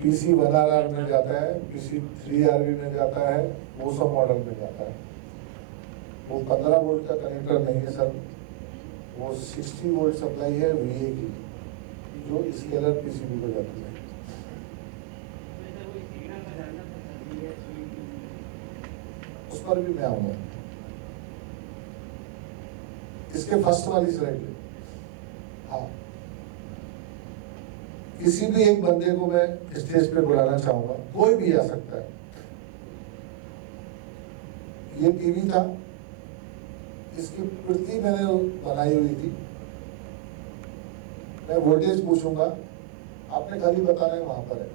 PC 1RR में जाता है, PC 3RV में जाता है, वो सब मॉडल में जाता है। वो 15 वोल्ट का कनेक्टर नहीं है सर, वो 60 वोल्ट सप्लाई है VA की, जो स्केलर PCB को जाती है। उस पर भी मैं आऊंगा। इसके फर्स्ट वाली स्लाइड में, हाँ, किसी भी एक बंदे को मैं स्टेज पे बुलाना चाहूंगा, कोई भी आ सकता है। ये टीवी था, इसकी प्रति मैंने बनाई हुई थी। मैं वोल्टेज पूछूंगा, आपने खाली बताना है वहां पर है।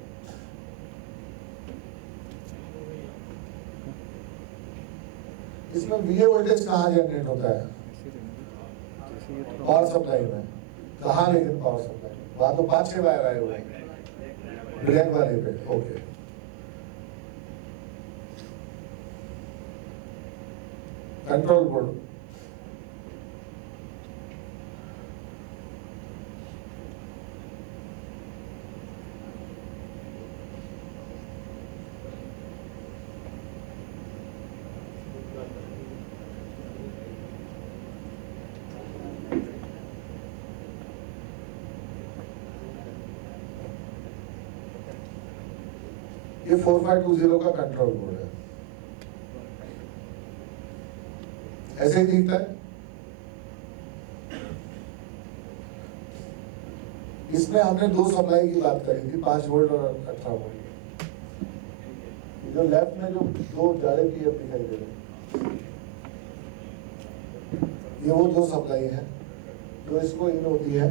इसमें VA वोल्टेज कहाँ जनरेट होता है? पावर सप्लाई में। कहाँ? लेकिन पावर सप्लाई वहां तो 5-6 वायर आए हुए हैं ब्लैक वाले पे। ओके, कंट्रोल बोर्ड, ये 4520 का कंट्रोल बोर्ड है। ऐसे ही दिखता है। इसमें हमने 2 सप्लाई की बात करी थी, 5 वोल्ट और 18 वोल्ट। जो लेफ्ट में जो 2 जाड़े की दिखाई दे रहे हैं, ये वो 2 सप्लाई है जो इसको इन होती है।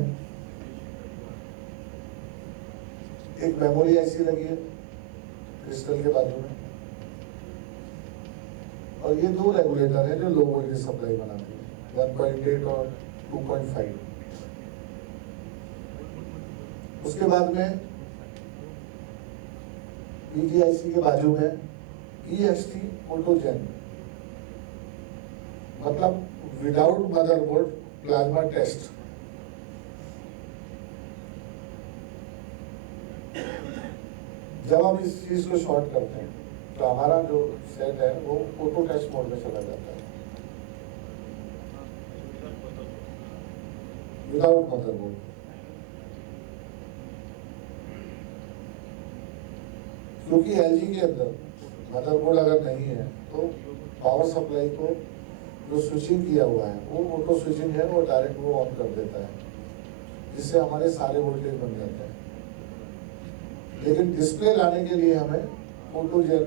एक मेमोरी IC लगी है क्रिस्टल के बाजू में, और ये 2 रेगुलेटर है जो लो वोल्टेज सप्लाई बनाती है, 1.8 और 2.5। उसके बाद में PGIC के बाजू में EXT ऑटोजेन, मतलब विदाउट मदरबोर्ड प्लाज्मा टेस्ट। जब हम इस चीज को शॉर्ट करते हैं तो हमारा जो सेट है वो ऑटो टेस्ट मोड में चला जाता है, विदाउट मदरबोर्ड। क्योंकि LG के अंदर मदरबोर्ड अगर नहीं है तो पावर सप्लाई को जो स्विचिंग किया हुआ है वो ऑटो स्विचिंग है, वो डायरेक्ट वो ऑन कर देता है, जिससे हमारे सारे वोल्टेज बन जाते हैं। लेकिन डिस्प्ले लाने के लिए हमें ऑटोजेन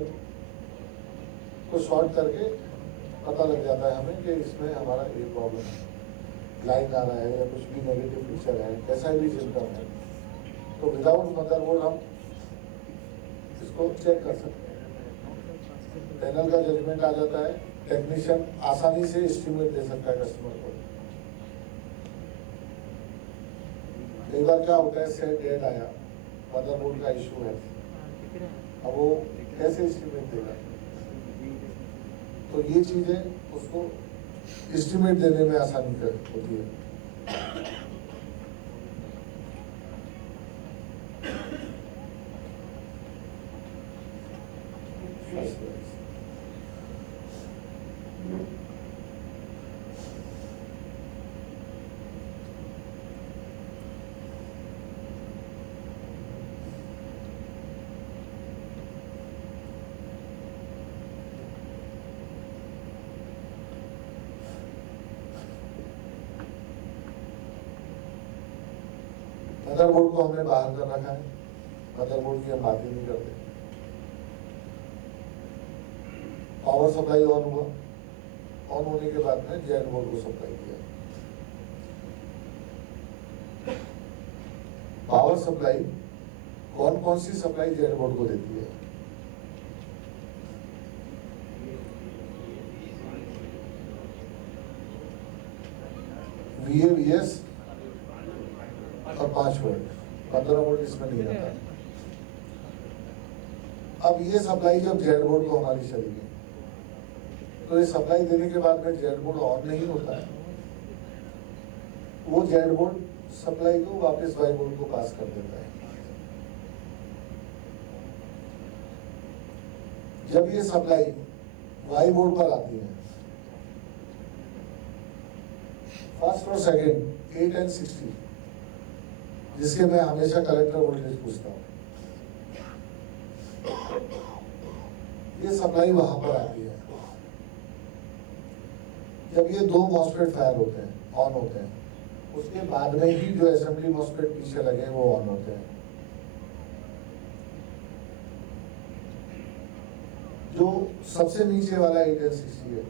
को शॉर्ट करके पता लग जाता है हमें कि इसमें हमारा ये प्रॉब्लम है, लाइन आ रहा है या कुछ भी नेगेटिव पिक्चर है, कैसा भी सिम्टम है, तो विदाउट मदरबोर्ड हम इसको चेक कर सकते हैं। पैनल का जजमेंट आ जाता है, टेक्नीशियन आसानी से एस्टिमेट दे सकता है कस्टमर को। कई बार क्या होता है, सेट डेट आया, मदरबोर्ड का इशू है, अब वो कैसे एस्टिमेट देगा? तो ये चीजें उसको एस्टिमेट देने में आसानी होती है। मदरबोर्ड को हमने बाहर कर रखा है, मदरबोर्ड की हम बात ही नहीं करते। पावर सप्लाई ऑन हुआ, ऑन होने के बाद में जेड बोर्ड को सप्लाई किया। पावर सप्लाई कौन कौन सी सप्लाई जेड बोर्ड को देती है? VA VS और 5 वोल्ट, 15 वोल्ट इसमें नहीं आता। अब ये सप्लाई जब जेड बोर्ड को हमारी चली गई, तो ये सप्लाई देने के बाद में जेड बोर्ड ऑन नहीं होता है, वो जेड बोर्ड सप्लाई को वापस वाई बोर्ड को पास कर देता है। जब ये सप्लाई वाई बोर्ड पर आती है, फर्स्ट और सेकंड 8 एंड 60, जिसके मैं हमेशा कलेक्टर वोल्टेज पूछता हूँ, ये सप्लाई वहां पर आती है। जब ये दो मॉस्फेट फायर होते हैं, ऑन होते हैं, उसके बाद में ही जो असेंबली मॉस्फेट पीछे लगे हैं वो ऑन होते हैं। जो सबसे नीचे वाला 860 है,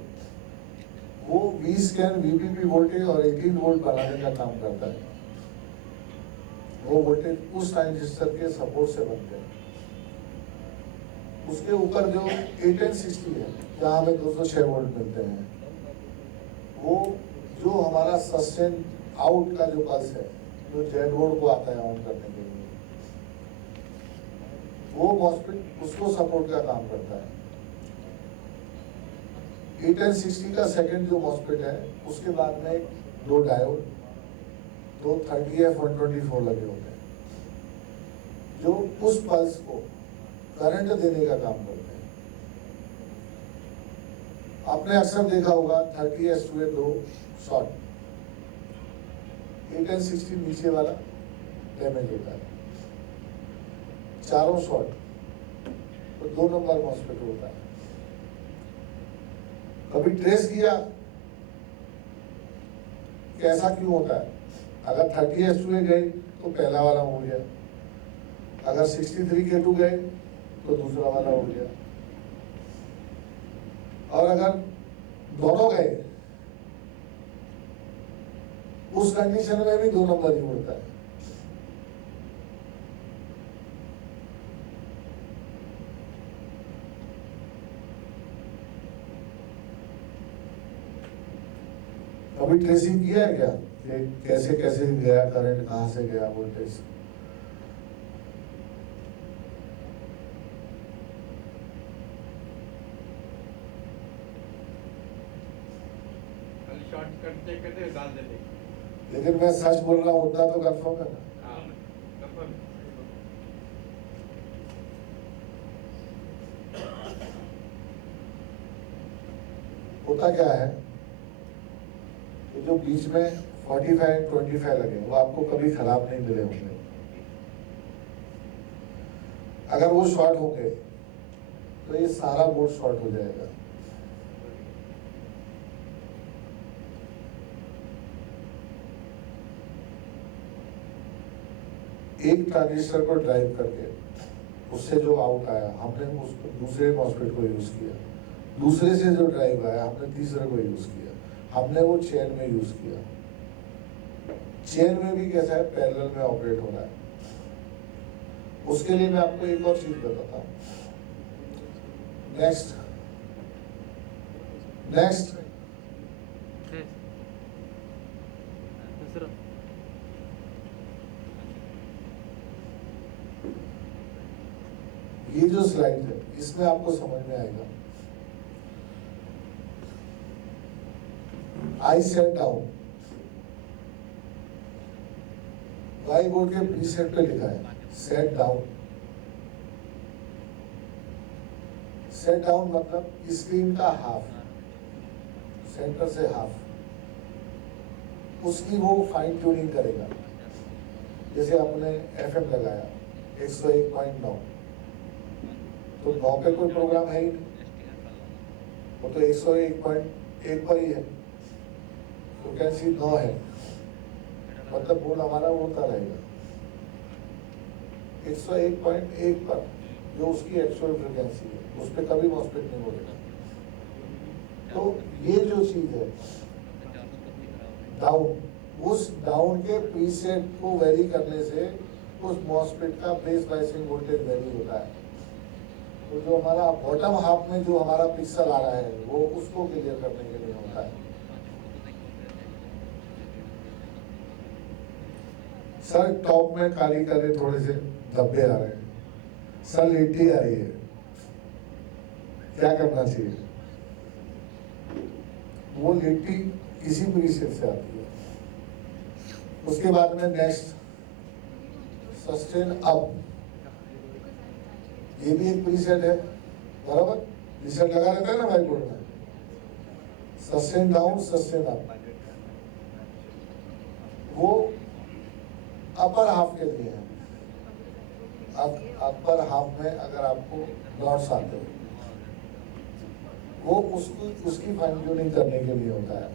वो वी स्कैन वीपीपी वोल्टेज और 18 वोल्ट बनाने का काम करता है। वो वोल्टेज उस ट्रांजिस्टर के सपोर्ट से बनते हैं। उसके ऊपर जो 860 है, जहाँ हमें 206 वोल्ट मिलते हैं, वो जो हमारा सस्टेन आउट का जो पल्स है, जो जेड बोर्ड को आता है ऑन करने के लिए, वो मॉस्फेट उसको सपोर्ट का काम करता है। 860 का सेकंड जो मॉस्फेट है, उसके बाद में दो डायोड, दो 30F124 लगे होते हैं, जो उस पल्स को करंट देने का काम करते हैं। आपने अक्सर देखा होगा 30S2 दो शॉर्ट, 860 नीचे वाला डैमेज होता है, चारों शॉर्ट तो 2 नंबर मॉस्फेट होता है। कभी ट्रेस किया कैसा क्यों होता है? अगर 30S2 गए तो पहला वाला हो गया, अगर 63K2 गए तो दूसरा वाला हो गया, और अगर दोनों गए उस कंडीशन में भी 2 नंबर ही उड़ता है। कभी ट्रेसिंग किया है क्या कि कैसे कैसे गया करंट, कहां से गया वोल्टेज? शॉर्ट करते करते डाल देते। लेकिन मैं सच बोल रहा हूँ, उतना तो कंफर्म है ना? हाँ, कंफर्म। होता क्या है कि जो बीच में 45 25 लगे वो आपको कभी खराब नहीं मिले होंगे। अगर वो शॉर्ट होंगे तो ये सारा बोर्ड शॉर्ट हो जाएगा। एक ट्रांजिस्टर को ड्राइव करके उससे जो आउट आया, हमने उसको दूसरे मॉस्फेट को यूज किया, दूसरे से जो ड्राइव आया हमने तीसरे को यूज किया, हमने वो चेन में यूज किया। चेन में भी कैसा है, पैरेलल में ऑपरेट हो रहा है। उसके लिए मैं आपको एक और चीज बताता हूँ। नेक्स्ट ये जो स्लाइड है, इसमें आपको समझ में आएगा। आई सेट डाउन, वाई बोर्ड के प्रीसेट पे लिखा है सेट डाउन। सेट डाउन मतलब स्क्रीन का हाफ, सेंटर से हाफ, उसकी वो फाइन ट्यूनिंग करेगा। जैसे आपने एफएम लगाया 101.9, तो 9 पे कोई प्रोग्राम है ही नहीं, वो तो 101.1 पर ही है, फ्रिक्वेंसी 9 है, मतलब बोर्ड हमारा उड़ता रहेगा। 101.1 पर जो उसकी एक्चुअल फ्रिक्वेंसी है, उस पर कभी मॉस्फेट नहीं उड़ेगा। तो ये जो चीज है डाउन, उस डाउन के प्रीसेट को वेरी करने से उस मॉस्फेट का बेस बायसिंग वोल्टेज वेरी होता है। तो जो हमारा बॉटम हाफ में जो हमारा पिक्सल आ रहा है, वो उसको क्लियर करने के लिए होता है। सर टॉप में काली काले थोड़े से धब्बे आ रहे हैं, सर लिट्टी आ रही है, क्या करना चाहिए? वो लिट्टी इसी प्रीसेट से आती है। उसके बाद में नेक्स्ट सस्टेन अप, ये भी एक प्रीसेट है, बराबर रिसेट लगा रहता है ना व्हाइट बोर्ड में, सस्टेन डाउन सस्टेन अप, वो अपर हाफ के लिए है। अब अपर हाफ में अगर आपको डॉट्स आते हो वो उसकी फाइन ट्यूनिंग करने के लिए होता है।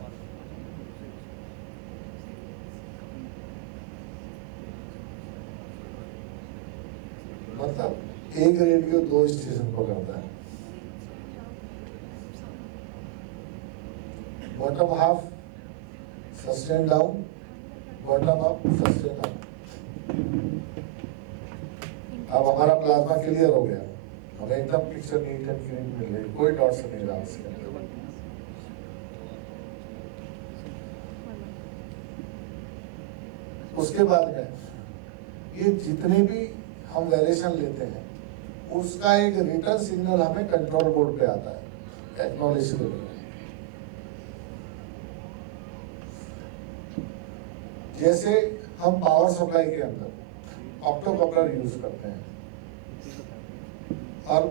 मतलब एक रेडियो 2 स्टेशन पकड़ता है। Bottom half sustain down, bottom up sustain up. अब हमारा प्लाज्मा क्लियर हो गया, हमें एकदम पिक्चर नीट एंड क्लीन मिल रही, कोई डॉट्स नहीं रहा उसके अंदर। उसके बाद में ये जितने भी हम वेरिएशन लेते हैं उसका एक रिटर्न सिग्नल हमें कंट्रोल बोर्ड पे आता है एक्नॉलेज के लिए। जैसे हम पावर सप्लाई के अंदर ऑप्टोकपलर यूज करते हैं और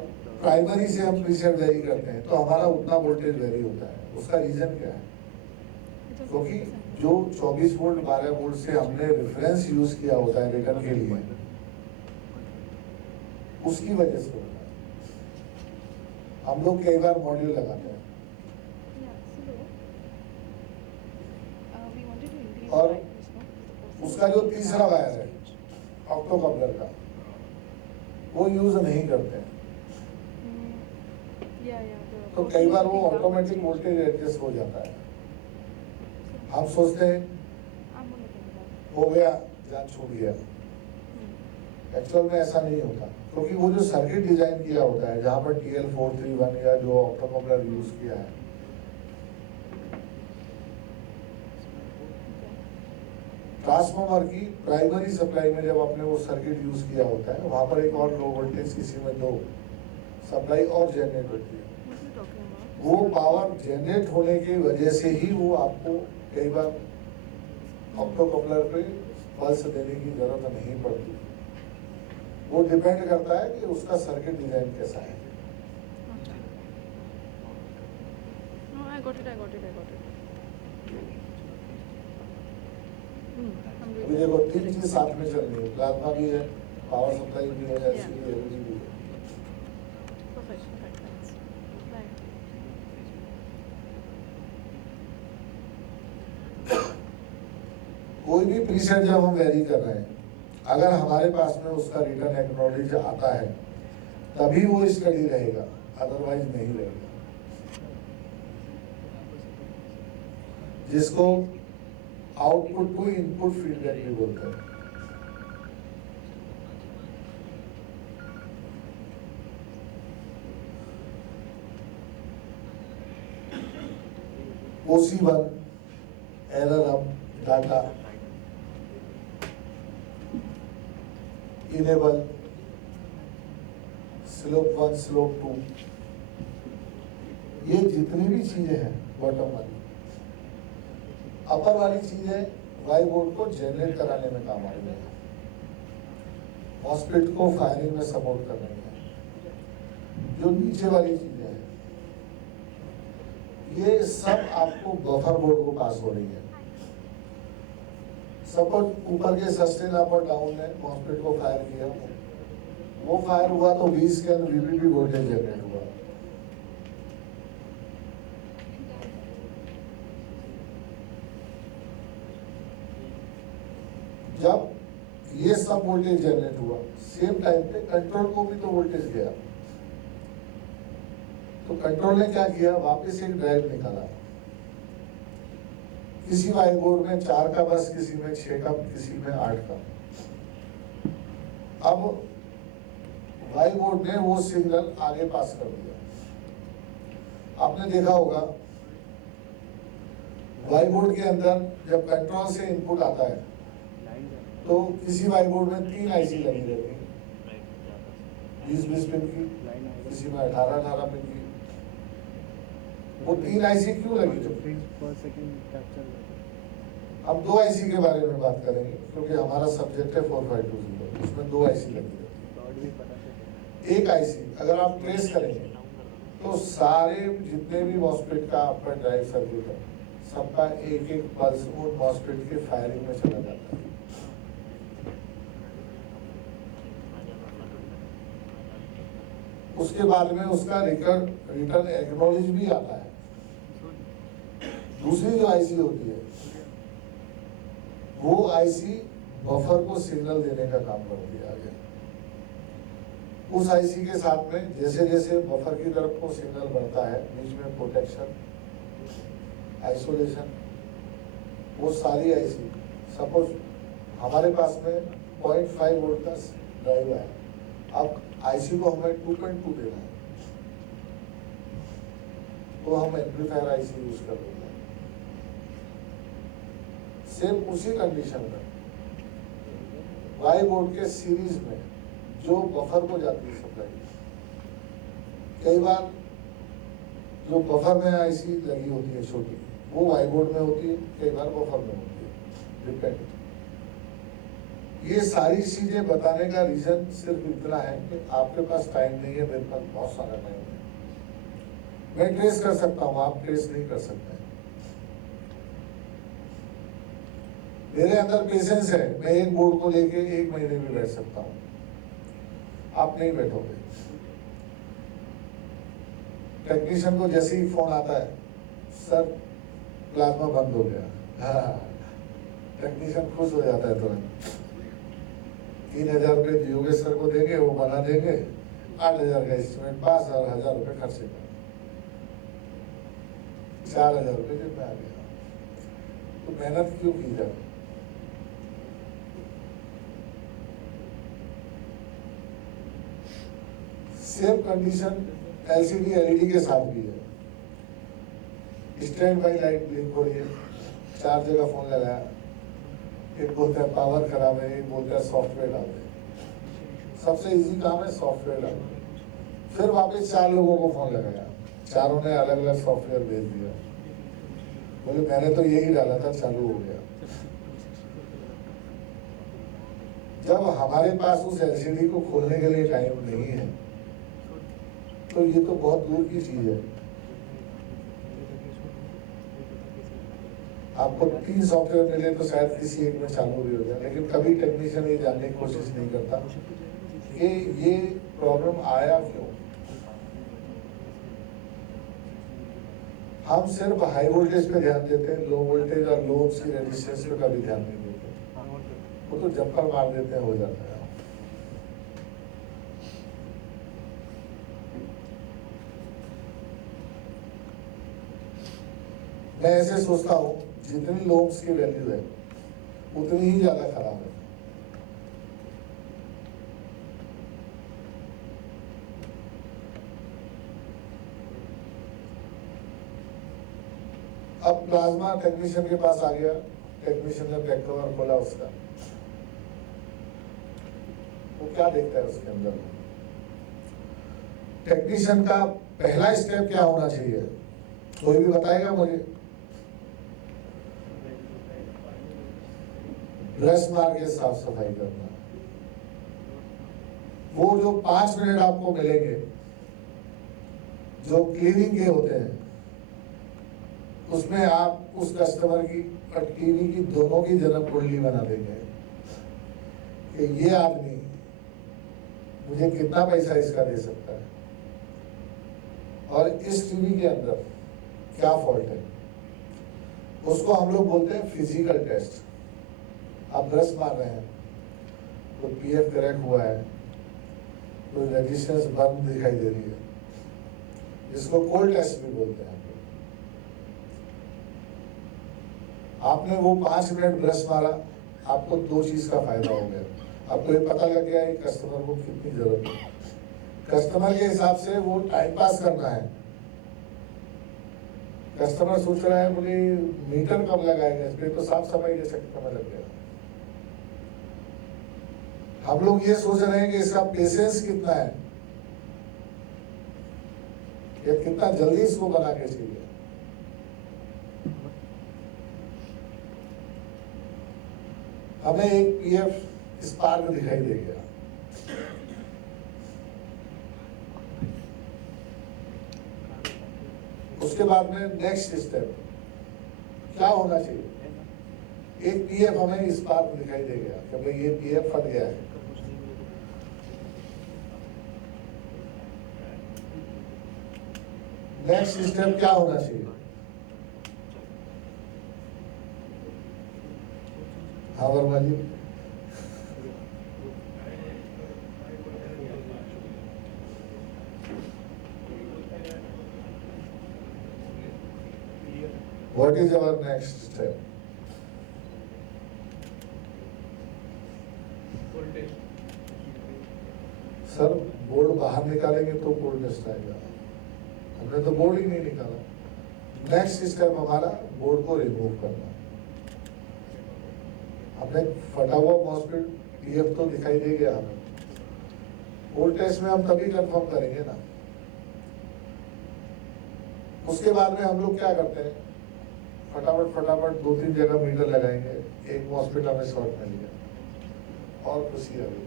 प्राइमरी से हम प्रीसेट वेरी करते हैं तो हमारा उतना वोल्टेज वेरी होता है। उसका रीजन क्या है? क्योंकि जो 24 वोल्ट 12 वोल्ट से हमने रेफरेंस यूज किया होता है रिटर्न के लिए, उसकी वजह से होता है। हम लोग कई बार मॉड्यूल लगाते हैं और उसका जो तीसरा वायर है ऑप्टोकपलर का वो यूज नहीं करते हैं, तो कई बार वो ऑटोमेटिक वोल्टेज एडजस्ट हो जाता है। हम सोचते हैं हो गया जान छूट गया, एक्चुअल में ऐसा नहीं होता। क्योंकि वो जो सर्किट डिजाइन किया होता है जहां पर TL431 या जो ऑप्टोकपलर यूज किया है, ट्रांसफार्मर की प्राइमरी सप्लाई में जब आपने वो सर्किट यूज किया होता है वहां पर एक और लो वोल्टेज किसी में 2 सप्लाई और जनरेट होती है। वो पावर जनरेट होने की वजह से ही वो आपको कई बार ऑप्टोकपलर पे पल्स देने की जरूरत नहीं पड़ती। वो डिपेंड करता है कि उसका सर्किट डिजाइन कैसा है। I got it. अभी देखो 3 चीज साथ में चल रही है, प्लाज्मा भी है, पावर सप्लाई भी है, LCD LED भी है। Perfect. Thanks. Bye. कोई भी प्रीसेट जब हम वेरी कर रहे हैं, अगर हमारे पास में उसका रिटर्न एक्नॉलेज आता है तभी वो स्टडी रहेगा, अदरवाइज नहीं रहेगा। जिसको आउटपुट टू इनपुट फीडबैक भी बोलते हैं। OC1 एरर अब डाटा इनेबल स्लोप 1 स्लोप 2, ये जितनी भी चीजें हैं बॉटम वाली, अपर वाली चीजें वाई बोर्ड को जनरेट कराने में काम आ रही है, हॉस्पिटल को फायरिंग में सपोर्ट कर रही है। जो नीचे वाली चीजें हैं ये सब आपको बफर बोर्ड को पास हो रही है। सपोज ऊपर के सस्टेन अप और डाउन ने हॉस्पिटल को फायर किया, वो फायर हुआ तो 20 के अंदर VPP वोल्टेज जनरेट हुआ। जब ये सब वोल्टेज जनरेट हुआ सेम टाइम पे कंट्रोल को भी तो वोल्टेज गया, तो कंट्रोल ने क्या किया, वापस एक ड्राइव निकाला। किसी वाई बोर्ड में 4 का बस, किसी में 6 का, किसी में 8 का। अब वाई बोर्ड ने वो सिग्नल आगे पास कर दिया। आपने देखा होगा वाई बोर्ड के अंदर जब कंट्रोल से इनपुट आता है तो किसी वाई बोर्ड में 3 IC लगी रहती है, 20-20 पिन की, किसी में 18-18 पिन की। वो 3 IC क्यों लगी? अब 2 IC के बारे में बात करेंगे क्योंकि हमारा सब्जेक्ट है 4520, उसमें 2 IC लगी रहती है। एक IC अगर आप ट्रेस करेंगे तो सारे जितने भी मॉस्फेट का आपका ड्राइव सर्किट है, सबका एक एक पल्स उन मॉस्फेट के फायरिंग में चला जाता है। उसके बाद में उसका रिटर्न एक्नॉलेज भी आता है। दूसरी जो आईसी होती है, वो आईसी बफर को सिग्नल देने का काम करती है आगे। उस आईसी के साथ में जैसे जैसे बफर की तरफ को सिग्नल बढ़ता है, बीच में प्रोटेक्शन, आइसोलेशन, वो सारी आईसी, सपोज हमारे पास में 0.5 वोल्ट का ड्राइव है, अब आईसी को हमें 2.2 देना है, तो हम एम्पलीफायर आईसी यूज कर देते हैं। सेम उसी कंडीशन में वाई बोर्ड के सीरीज में जो बफर को जाती है सप्लाई, कई बार जो बफर में आईसी लगी होती है छोटी, वो वाई बोर्ड में होती है, कई बार बफर में होती है, डिपेंड। ये सारी चीजें बताने का रीजन सिर्फ इतना है कि आपके पास टाइम नहीं है, मेरे पास बहुत सारा टाइम है। मैं ट्रेस कर सकता हूँ, आप ट्रेस नहीं कर सकते। मेरे अंदर पेशेंस है, मैं एक बोर्ड को लेके 1 महीने भी बैठ सकता हूँ, आप नहीं बैठोगे। टेक्नीशियन को जैसे ही फोन आता है, सर प्लाज्मा बंद हो गया, हाँ, टेक्नीशियन खुश हो जाता है तुरंत। 3000 रुपये योगेश सर को देंगे, वो बना देंगे, 8000 का एस्टिमेट, 5000 रुपये खर्चे कर, 4000 रुपये जेब में आ गया। तो मेहनत क्यों की जाए? सेम कंडीशन एलसीडी एलईडी के साथ भी है। स्टैंड बाई लाइट ब्लिंक हो रही है, 4 जगह फोन लगाया, एक बोलता है पावर खराब है, एक बोलता है सॉफ्टवेयर डाल दे। सबसे इजी काम है सॉफ्टवेयर डालना। फिर वापस 4 लोगों को फोन लगाया, चारों ने अलग अलग सॉफ्टवेयर भेज दिया, बोले मैंने तो यही डाला था, चालू हो गया। जब हमारे पास उस एलसीडी को खोलने के लिए टाइम नहीं है, तो ये तो बहुत दूर की चीज है। आपको 3 सॉफ्टवेयर मिले तो शायद किसी एक में चालू भी हो जाए, लेकिन कभी टेक्नीशियन ये जानने की कोशिश नहीं करता कि ये प्रॉब्लम आया क्यों। हम सिर्फ हाई वोल्टेज पे ध्यान देते हैं, लो वोल्टेज और लो की रेजिस्टेंस पे कभी ध्यान नहीं देते। वो तो जंपर मार देते हैं, हो जाता है। मैं ऐसे सोचता हूँ, जितनी लोग्स की वैल्यू है उतनी ही ज्यादा खराब है। अब प्लाज्मा टेक्नीशियन के पास आ गया, टेक्नीशियन ने बैक कवर खोला उसका, वो क्या देखता है उसके अंदर? टेक्नीशियन का पहला स्टेप क्या होना चाहिए, कोई भी बताएगा मुझे? ब्रश मार के साफ सफाई करना। वो जो 5 मिनट आपको मिलेंगे जो क्लीनिंग के होते हैं, उसमें आप उस कस्टमर की और टीवी की दोनों की जन्म कुंडली बना देंगे कि ये आदमी मुझे कितना पैसा इसका दे सकता है और इस टीवी के अंदर क्या फॉल्ट है। उसको हम लोग बोलते हैं फिजिकल टेस्ट। आप ब्रश मार रहे हैं, तो पीएफ क्रैक हुआ है, तो रेजिस्टेंस बंद दिखाई दे रही है, जिसको कोल्ड टेस्ट भी बोलते हैं। आपने वो 5 मिनट ब्रश मारा, आपको 2 चीज का फायदा हो गया। आपको ये पता लग गया है कस्टमर को कितनी जरूरत है। कस्टमर के हिसाब से वो टाइम पास करना है। कस्टमर सोच रहा है बोले मीटर कब लगाएगा, इस पे तो साफ सफाई के चक्कर में लग गया। हम लोग ये सोच रहे हैं कि इसका पेशेंस कितना है, ये कितना जल्दी इसको बना के चाहिए। हमें एक पीएफ स्पार्क दिखाई दे गया, 5 उसके बाद में नेक्स्ट स्टेप क्या होना चाहिए? एक पीएफ हमें इस बार दिखाई दे गया कि भाई ये पीएफ फट गया है। नेक्स्ट स्टेप क्या होना चाहिए? हाँ Verma ji, what is our next step? Sir board बाहर निकालेंगे तो कोड टेस्ट आएगा, हमने तो बोर्ड ही नहीं निकाला। नेक्स्ट स्टेप हमारा बोर्ड को रिमूव करना। हमने फटा हुआ मॉस्फेट पीएफ तो दिखाई दे गया हमें, कोड टेस्ट में हम तभी कंफर्म करेंगे ना। उसके बाद में हम लोग क्या करते हैं, फटाफट 2-3 जगह मीटर लगाएंगे, एक मॉस्फेट हमें शॉर्ट मिल गया और खुशी आ गई।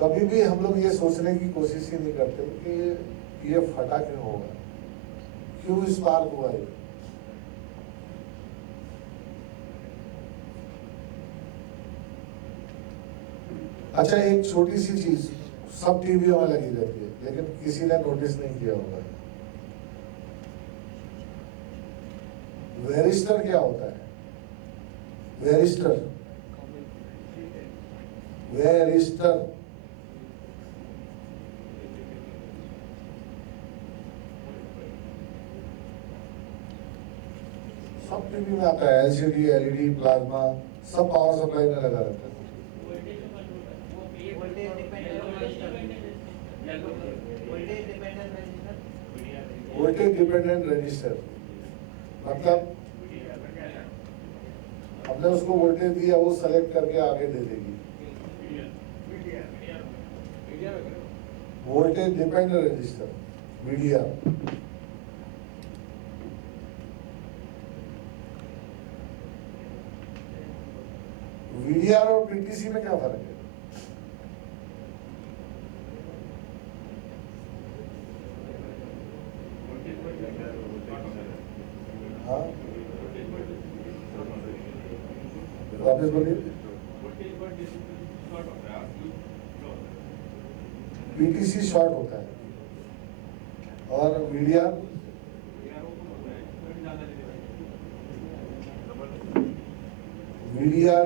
कभी भी हम लोग ये सोचने की कोशिश ही नहीं करते कि ये फटा क्यों होगा, क्यों स्पार्क हुआ ये। अच्छा, एक छोटी सी चीज सब टीवियों में लगी रहती है लेकिन किसी ने नोटिस नहीं किया होगा। वेरिस्टर क्या होता है? वेरिस्टर सब टीवी में आता है, एलसीडी, एलईडी, प्लाज्मा, सब पावर सप्लाई में लगा रहता है। वोल्टेज डिपेंडेंट रजिस्टर मतलब हमने उसको वोल्टेज दिया, वो सेलेक्ट करके आगे दे देगी। Voltage dependent register VDR. VDR और पीटीसी में क्या फर्क है? हाँ, वापस बोलिए। पीटीसी शॉर्ट होता है और वीडीआर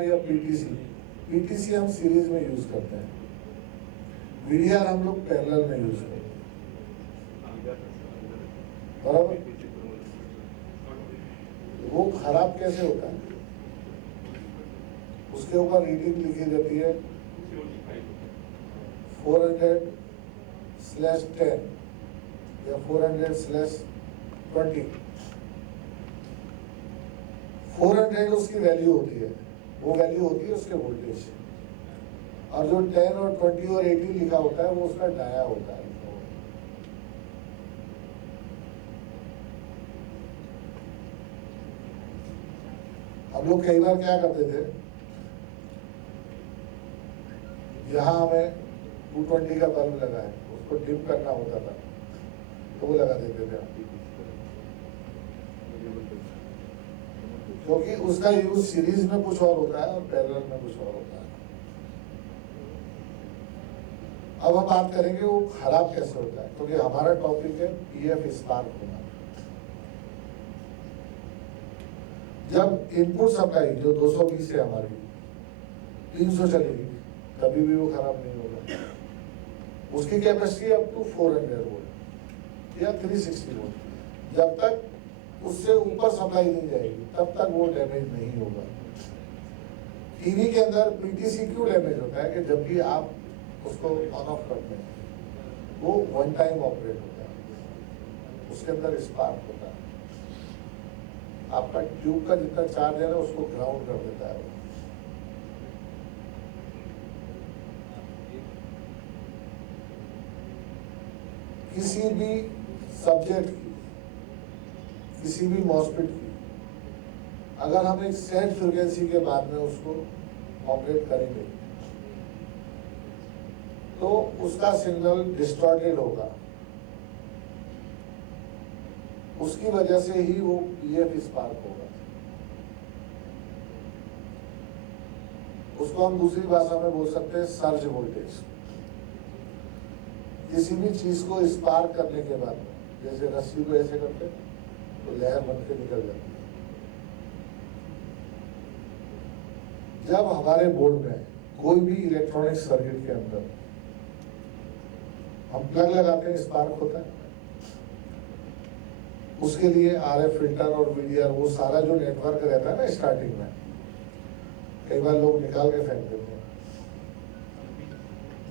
या पीटीसी हम सीरीज में यूज करते हैं, वीडीआर हम लोग पैरेलल में यूज करते हैं। बराबर? वो खराब कैसे होता है? उसके ऊपर रीडिंग लिखी जाती है 400/10 या 400/20। 400 उसकी वैल्यू होती है, वो वैल्यू होती है उसके वोल्टेज, और जो 10 और 20 और 80 लिखा होता है वो उसका डाया होता है। हम लोग कई बार क्या करते थे, यहाँ हमें 220 का बल्ब लगा है, उसको डिम करना होता था तो वो लगा देते थे, क्योंकि उसका यूज सीरीज में कुछ और होता है और पैरेलल में कुछ और होता है। अब हम बात करेंगे वो खराब कैसे होता है, क्योंकि हमारा टॉपिक है पीएफ स्पार्क होना। जब इनपुट सप्लाई जो 220 है हमारी 300 चलेगी तभी भी वो खराब नहीं होगा। उसकी कैपेसिटी अप टू 400 वोल्ट या 360 वोल्ट, जब तक उससे ऊपर सप्लाई नहीं जाएगी तब तक वो डैमेज नहीं होगा। टीवी के अंदर पीटीसी क्यों डैमेज होता है कि जब भी आप उसको ऑन ऑफ करते हैं वो वन टाइम ऑपरेट होता है, उसके अंदर स्पार्क होता है, आपका ट्यूब का जितना चार्ज है ना उसको ग्राउंड कर देता है। किसी भी सब्जेक्ट की, किसी भी मॉस्फेट की, अगर हम एक सेट फ्रीक्वेंसी के बाद में उसको ऑपरेट करेंगे तो उसका सिग्नल डिस्टॉर्टेड होगा, उसकी वजह से ही वो पीएफ स्पार्क होगा। उसको हम दूसरी भाषा में बोल सकते हैं सर्ज वोल्टेज। किसी भी चीज को स्पार्क करने के बाद, जैसे रस्सी को ऐसे करते तो लहर बन के निकल जाती है। जब हमारे बोर्ड में कोई भी इलेक्ट्रॉनिक सर्किट के अंदर हम प्लग लगाते हैं, स्पार्क होता है। उसके लिए आरएफ फिल्टर और वीडीआर, वो सारा जो नेटवर्क रहता है ना स्टार्टिंग में, कई बार लोग निकाल के फेंक देते हैं।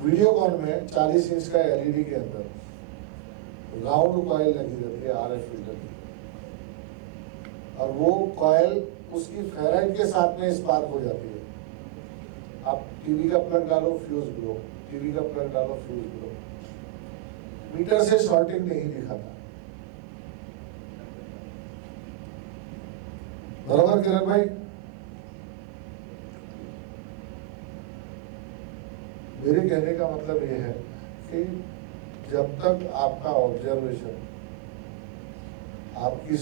वीडियोकॉन में 40 इंच का एलईडी के अंदर राउंड कॉइल लगी रहती है आरएफ फिल्टर की, और वो कॉइल उसकी फेराइट के साथ में स्पार्क हो जाती है। आप टीवी का प्लग डालो, फ्यूज ग्लो, टीवी का प्लग डालो, फ्यूज ग्लो। मीटर से शॉर्टिंग नहीं दिखाता। बराबर किरण भाई? मेरे कहने का मतलब ये है कि जब तक आपका ऑब्जर्वेशन, आपकी